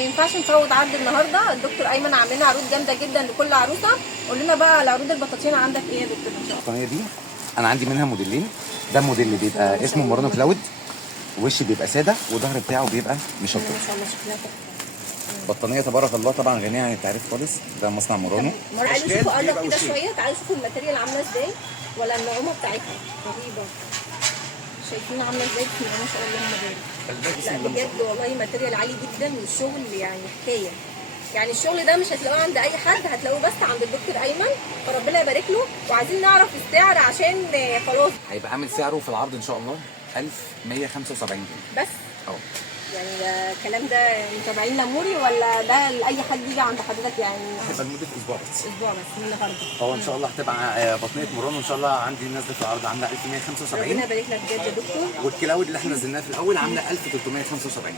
ما ينفعش نفوت عرض النهارده. الدكتور ايمن عاملين عروض جامده جدا لكل عروسه. قول لنا بقى العروض البطاطين عندك ايه يا دكتور ان شاء الله؟ البطانيه دي انا عندي منها موديلين. ده موديل اللي بيبقى اسمه مورانو كلاود، وش بيبقى ساده والظهر بتاعه بيبقى مشطب. ما شاء الله شكلها تحفه. بطانيه تبارك الله طبعا غنيه عن التعريف خالص. ده مصنع مورانو. تعالوا شوفوا قرب كده شويه، تعالوا شوفوا الماتيريال عامله ازاي ولا النعومه بتاعتها رهيبه. شايفين عامله ازاي؟ بسم الله ما شاء الله اللهم بارك. لا بجد والله ماتيريال عالي جدا والشغل يعني حكايه. يعني الشغل ده مش هتلاقوه عند اي حد، هتلاقوه بس عند الدكتور ايمن، فربنا يبارك له. وعايزين نعرف السعر عشان خلاص. هيبقى عامل سعره في العرض ان شاء الله 1175 جنيه بس يعني ده الكلام ده متابعين لموري ولا ده لاي حد يجي عند حضرتك؟ يعني هيبقى لمده اسبوع بس. اسبوع بس من النهارده. ان شاء الله هتبقى بطنيه مورانو ان شاء الله عندي نازله في العرض عامله 1175. ربنا يبارك لك بجد يا دكتور. والكلاود اللي احنا نزلناه في الاول عامله 1375.